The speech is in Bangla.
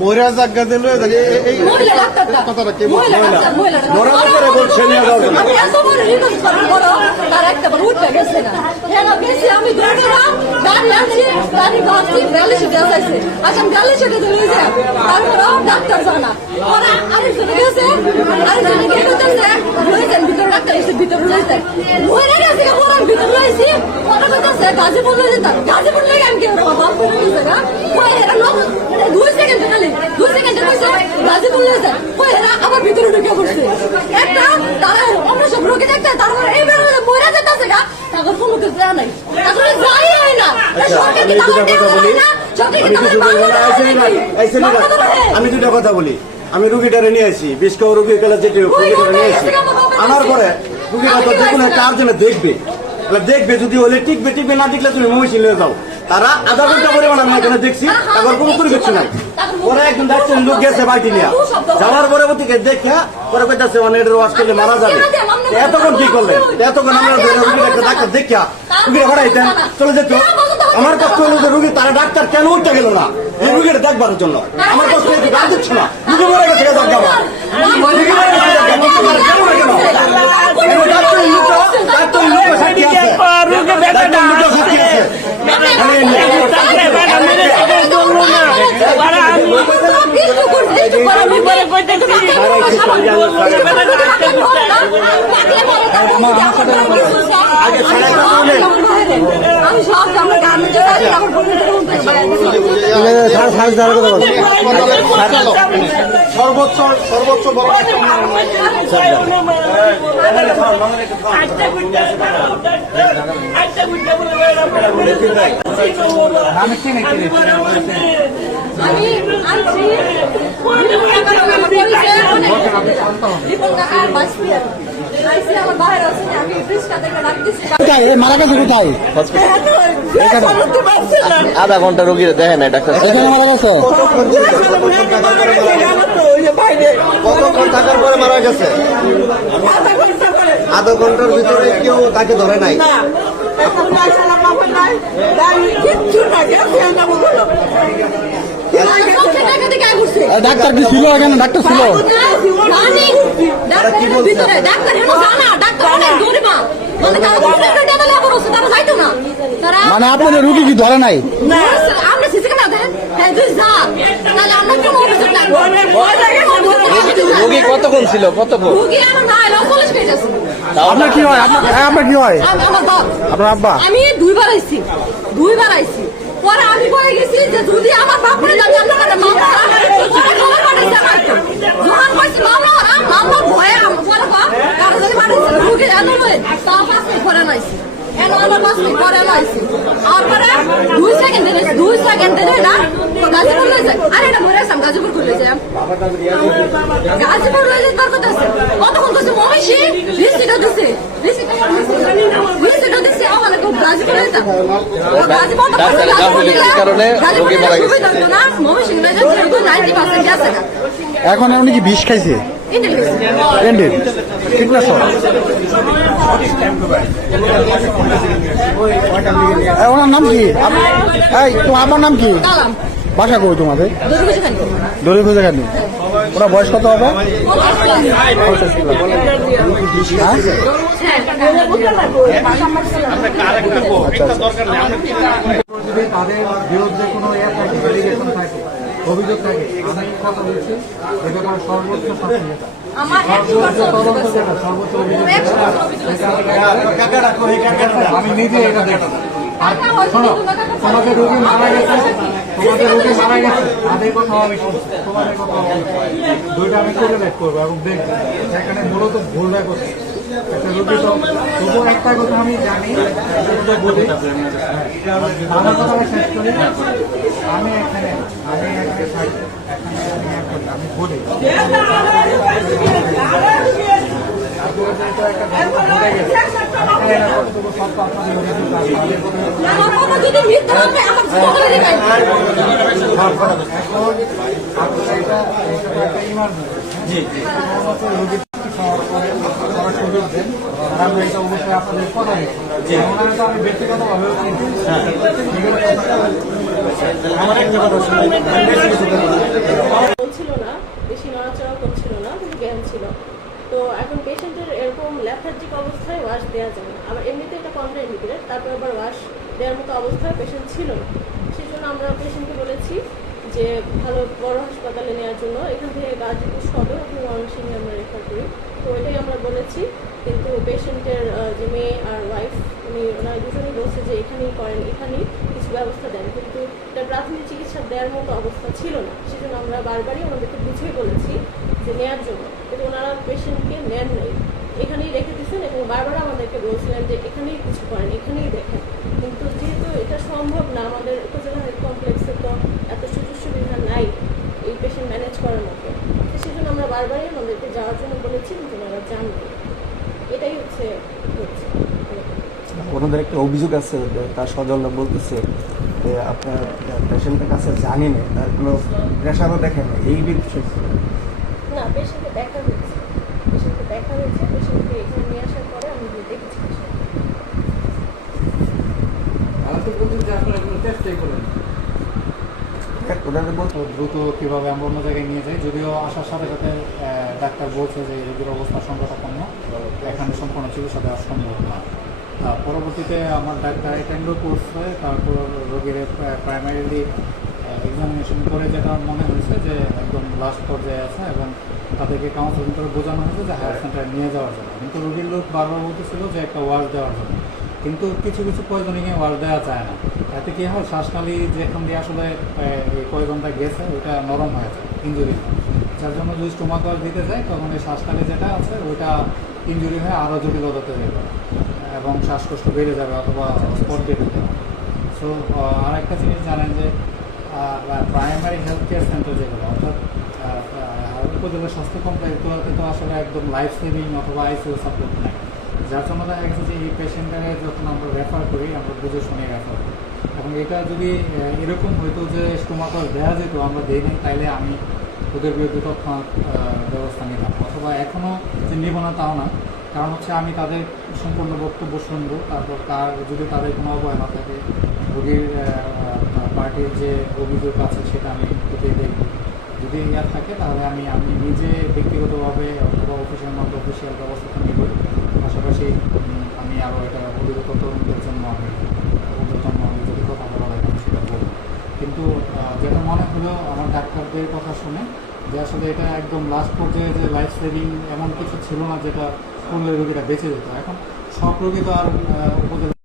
মহিলা জায়গা দিল কথাটা কে মরার পরে বলছে আমি ডাক্তার জানা ওরা আরেকজন গেছে আরেকজন ভিতরে ডাক্তার এসে ভিতরে রয়েছে মহিলা গেছে ওরা ভিতরে রয়েছে ওরা কথা গাজীপুর লয়ে যেতাম গাজীপুর লেগে আমি কি দুই সেকেন্ডে খালি 2 সেকেন্ডে কইছে গাজীপুর লয়ে যায় এরা আবার ভিতরে ঢুকে পড়ছে একটা তারা অন্য সব রোগী দেখতে তারপর এই বেরোলে মরে যেতেছে গা তাদের কোনো কিছু জানা নাই তারপরে যাই হয় না আমি দুটা কথা বলি আমি রুগীটারে নিয়ে আসি বিষ্কাও রুগী গেলে যেতে রুগীটারে নিয়ে আসি আনার পরে রুগীটা তো যে কোনো একটা আর্জনে দেখবে দেখবে যদি হলে টিকবে টিকবে না টিকলে তুমি মহিষী নিয়ে যাও তারা আধা ঘন্টা পরিমাণ আমি এখানে দেখছি তারপর কোনো পরিবেশ নাই পরে একজন দেখছেন লোক গেছে বাড়িতে নিয়ে যাওয়ার পরবর্তীকে দেখে পরে কইতাছে মানে এটার ওয়াশ করলে মারা যাবে এতক্ষণ কি করলেন এতক্ষণ আমরা রুগীর একটা ডাক্তার দেখিয়া রুগীরা হরাইতেন চলে যেত আমার কাছ হলো যে রুগী তারা ডাক্তার কেন উঠতে গেল না এই রুগীটা দেখবার জন্য আমার কাছ থেকে গান দিচ্ছ না রুগী মরে গেছে ডাক্তার সর্বোচ্চ সর্বোচ্চ বড় মারা গেছে কোথায় আধা ঘন্টা রোগীরা দেখে না ডাক্তার মারা গেছে কতক্ষণ থাকার পরে মারা গেছে আধা ঘন্টার ভিতরে কেউ তাকে ধরে নাই ডাক্তার কি ছিল এখানে ডাক্তার ছিল মানে আপনাদের রুগী কি ধরে নাই রোগী কতক্ষণ ছিল কতক্ষণ আপনার কি হয় আপনার কি হয় আপনার আব্বা আমি দুইবার আইছি পরে আমি বলে গেছি যে যদি আমার বাপ করে যাবে আপনার কাছে মামলা পরে খবর পাঠাইছে আমার যখন কইছি মামলা মামলা ভয়ে আমার পরে বাপ কার যদি পাঠাইছে রুগী এনে লই তাও পাঁচ করে নাইছি এনে আমার পাঁচ করে নাইছি আর পরে 2 সেকেন্ড ধরে না তো গাজীপুর লই যায় আরে এটা মরে সাম গাজীপুর করে যায় গাজীপুর লই যায় তার কথা আছে কতক্ষণ কইছে মহিষী লিস্টটা দিছে লিস্টটা দিছে আমার তো গাজীপুর লই যায় গাজীপুর কারণে রোগী মারা গেছে এখন উনি কি বিষ খাইছে কীটনাশক ওনার নাম কি তোমার আমার নাম কি বাসা কই তোমাদের দড়ি খুঁজে খানি ওরা বয়স কত হবে তাদের বিরুদ্ধে কোনো থাকে অভিযোগ থাকে আমি কথা বলছি এ ব্যাপারে সর্বোচ্চ আমি নিজে এটা দেখি শোনো তোমাদের রোগী মারা গেছে তাদের কথা আমি শুনছি তোমাদের কথা দুইটা আমি কোরিলেট করবো এবং দেখবো সেখানে মূলত ভুলটা করছি একটা রোগী তো তবুও একটা কথা আমি জানি বলি আমার কথা আমি শেষ করি আমি এখানে থাকি আমি বলি সুযোগ দেন আর আমরা এটা অবশ্যই আপনাদের কথা দিচ্ছি ওনারা তো আমি ব্যক্তিগতভাবেও চিনি আমার একটা কথা শুনে বলছিল না, বেশি নড়াচড়া করছিল না, কিন্তু জ্ঞান ছিল। তো এখন পেশেন্টের এরকম ল্যাথার্জিক অবস্থায় ওয়াশ দেওয়া যায় না, আবার এমনিতে এটা কন্ট্রা ইন্ডিকেটেড, তারপর আবার ওয়াশ দেওয়ার মতো অবস্থায় পেশেন্ট ছিল না। সেই জন্য আমরা পেশেন্টকে বলেছি যে ভালো বড় হাসপাতালে নেওয়ার জন্য। এখান থেকে গাজীপুর সদর এবং ময়মনসিংহে আমরা রেফার করি। তো এটাই আমরা বলেছি, কিন্তু পেশেন্টের যে মেয়ে আর ওয়াইফ ওনারা দুজনেই বলছে যে এখানেই করেন, এখানেই কিছু ব্যবস্থা দেন, কিন্তু এটা প্রাথমিক চিকিৎসা দেওয়ার মতো অবস্থা ছিল না। সেজন্য আমরা বারবারই ওনাদেরকে বুঝিয়ে বলেছি যে নেওয়ার জন্য, কিন্তু ওনারা পেশেন্টকে নেন নাই, এখানেই রেখে দিচ্ছেন এবং বারবার আমাদেরকে বলছিলেন যে এখানেই কিছু করেন, এখানেই দেখেন। কিন্তু যেহেতু এটা সম্ভব না, আমাদের উপজেলা হেলথ কমপ্লেক্সে তো এত সুযোগ সুবিধা নাই এই পেশেন্ট ম্যানেজ করার মতো। তো সেই জন্য আমরা বারবারই আমাদেরকে যাওয়ার জন্য বলেছি, কিন্তু ওনারা জানবে। এটাই হচ্ছে। ওনাদের একটা অভিযোগ আছে, তার স্বজনরা বলতেছে যে আপনার পেশেন্টের কাছে জানি না, তার কোনো প্রেশারও দেখেন না, এই বিষয়। না, পেশেন্টকে দেখা হয়েছে, পেশেন্টকে এখানে নিয়ে আসার পরে আমি গিয়ে দেখেছি। ওনাদের বলতে দ্রুত কীভাবে আমরা অন্য জায়গায় নিয়ে যাই, যদিও আসার সাথে সাথে ডাক্তার বলছে যে রোগীর অবস্থা সংকটাপন্ন, এখানে সম্পূর্ণ চিকিৎসা দেওয়া সম্ভব না। পরবর্তীতে আমার ডাক্তার অ্যাটেন্ডও করছে, তারপর রোগীর প্রাইমারিলি এক্সামিনেশন করে যেটা মনে হয়েছে যে একদম লাস্ট পর্যায়ে আছে, এবং তাদেরকে কাউন্সেলিং করে বোঝানো হয়েছে যে হায়ার সেন্টারে নিয়ে যাওয়ার জন্য। কিন্তু রোগীর লোক বারবার বলতেছিল যে একটা ওয়াশ দেওয়ার জন্য, কিন্তু কিছু কিছু পয়জনিংয়ে ওয়াশ দেওয়া যায় না। এতে কী হয়, শ্বাসনালী যেখান দিয়ে আসলে এই পয়জনটা গেছে ওইটা নরম হয়ে যায়, ইঞ্জুরি হয়, যার জন্য যদি স্টোমাক ওয়াশ দিতে যায় তখন এই শ্বাসনালী যেটা আছে ওইটা ইঞ্জুরি হয়ে আরও জটিলতাতে যাবে এবং শ্বাসকষ্ট বেড়ে যাবে অথবা স্পট ডেট হতে হবে। সো আরেকটা জিনিস জানেন যে প্রাইমারি হেলথ কেয়ার সেন্টার যেগুলো, অর্থাৎ উপজেলা স্বাস্থ্য কমপ্লেক্সগুলোতে তো আসলে একদম লাইফ সেভিং অথবা আইসিইউ সাপোর্ট নেই, যার জন্য দেখা গেছে যে এই পেশেন্টটাকে যখন আমরা রেফার করি আমরা বুঝে শুনে রেফার করি। এবং এটা যদি এরকম হইতো যে স্টোমাক ওয়াশ দেওয়া যেত, আমরা দিই নাই, তাইলে আমি ওদের বিরুদ্ধে তৎক্ষণাৎ ব্যবস্থা নিতাম, অথবা এখনও যে নিব না তাও না, কারণ হচ্ছে আমি তাদের সম্পূর্ণ বক্তব্য শুনবো, তারপর যদি তাদের কোনো অবহেলা থাকে, রোগীর পার্টির যে অভিযোগ আছে সেটা আমি খুঁজে দেখব। যদি ইয়ার থাকে তাহলে আমি নিজে ব্যক্তিগতভাবে অথবা অফিসের মধ্যে অফিসিয়াল ব্যবস্থা নিব। পাশাপাশি আমি আরও এটা অভিজ্ঞতা তরুণদের জন্য আমি যদি কথা বলা হয় আমি সেটা বলব। কিন্তু যেটা মনে হলো আমার ডাক্তারদের কথা শুনে যে আসলে এটা একদম লাস্ট পর্যায়ে যে লাইফ সেভিং এমন কিছু ছিল না যেটা করলে রোগীটা বেঁচে যেত। এখন সব রোগী তো আর উপজেলা